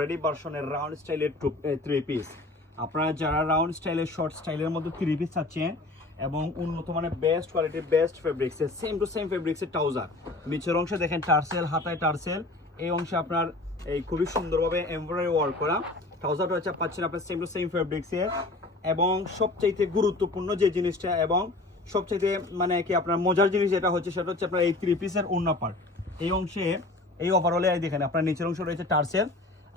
Ready ভার্সনের round স্টাইলের three piece. আপনারা যারা রাউন্ড স্টাইলের শর্ট স্টাইলের মধ্যে থ্রি পিস চাচ্ছেন এবং উন্নত মানের বেস্ট কোয়ালিটির বেস্ট ফেব্রিক্সের সেম টু সেম ফেব্রিক্সের ট্রাউজার, নিচের অংশে দেখেন টার্সেল, হাতায় টার্সেল, এই অংশে আপনার এই খুবই সুন্দরভাবে এমব্রয়ডারি ওয়ার্ক করা ট্রাউজারটা হচ্ছে পাচ্ছেন আপনার সেম টু সেম ফেব্রিক্সের। এবং সবচাইতে গুরুত্বপূর্ণ যে জিনিসটা এবং সবচাইতে মানে কি আপনার মজার জিনিস যেটা হচ্ছে সেটা হচ্ছে আপনার এই থ্রি পিসের ওড়না পার্ট। এই অংশে এই ওভারঅলে দেখেন আপনার নিচের অংশ রয়েছে টার্সেল।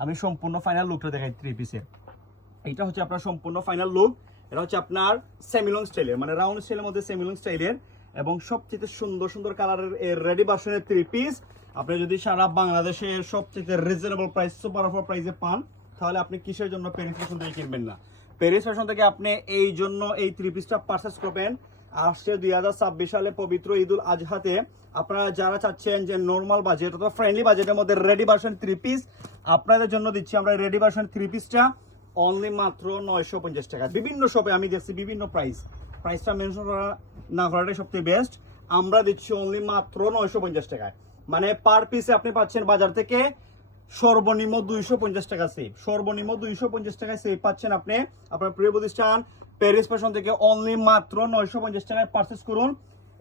আমি সম্পূর্ণ ফাইনাল লুকটা দেখাই থ্রি পিসের। এইটা হচ্ছে আপনার সম্পূর্ণ ফাইনাল লুক। এটা হচ্ছে আপনার সেমিলং স্টাইলের, মানে রাউন্ড স্টাইলের মধ্যে সেমিলং স্টাইলের এবং সবচেয়ে সুন্দর সুন্দর কালারের এর রেডি ভার্সনের থ্রি পিস। আপনি যদি সারা বাংলাদেশের সবচেয়ে রিজনেবল প্রাইস সুপার অফার প্রাইসে পান তাহলে আপনি কিসের জন্য প্যারিস ফ্যাশন থেকে কিনবেন না। প্যারিস ফ্যাশন থেকে আপনি এই জন্য এই থ্রি পিসটা পারচেস করবেন। আসছে 2026 সালে পবিত্র ঈদুল আজহাতে আপনারা যারা চাচ্ছেন যে নর্মাল বাজেট অথবা ফ্রেন্ডলি বাজেটের মধ্যে রেডি ভার্সন থ্রি পিস, আপনাদের জন্য দিচ্ছি আমরা রেডি ভার্সন থ্রি পিসটা অনলি মাত্র 950 টাকা। বিভিন্ন শপে আমি দেখছি বিভিন্ন প্রাইসটা মেনশন করা না করাটাই সবথেকে বেস্ট। আমরা দিচ্ছি অনলি মাত্র 950 টাকায়, মানে পার পিসে আপনি পাচ্ছেন বাজার থেকে সর্বনিম্ন 250 টাকা সেভ, সর্বনিম্ন 250 টাকায় সেভ পাচ্ছেন আপনি আপনার প্রিয় প্রতিষ্ঠান প্যারিস ফ্যাশন থেকে। অনলি মাত্র 950 টাকায় পারচেস করুন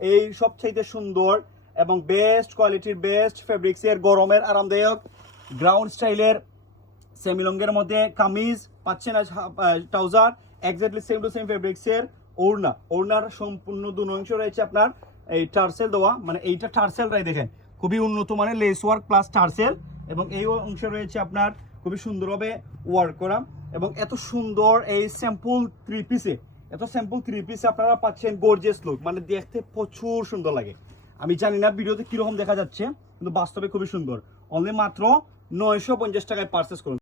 এই সবচাইতে সুন্দর এবং বেস্ট কোয়ালিটির বেস্ট ফেব্রিক্সের গরমের আরামদায়ক গ্রাউন্ড স্টাইলের সেমিলঙ্গের মধ্যে কামিজ পাচ্ছেন, trouser exactly same to same ফেব্রিক্সের ওড়নার সম্পূর্ণ দুই অংশ রয়েছে আপনার এই টার্সেল দেওয়া, মানে এইটা টার্সেলটাই দেখেন খুবই উন্নত মানের লেস ওয়ার্ক প্লাস টার্সেল এবং এই অংশে রয়েছে আপনার খুবই সুন্দরভাবে ওয়ার্ক করা। এবং এত সুন্দর এই স্যাম্পল থ্রি পিসে, এত স্যাম্পল থ্রি পিসে আপনারা পাচ্ছেন গর্জিয়াস লুক, মানে দেখতে প্রচুর সুন্দর লাগে। আমি জানি না ভিডিওতে কিরকম দেখা যাচ্ছে কিন্তু বাস্তবে খুবই সুন্দর। অনলি মাত্র 950 টাকায় পারচেস করুন।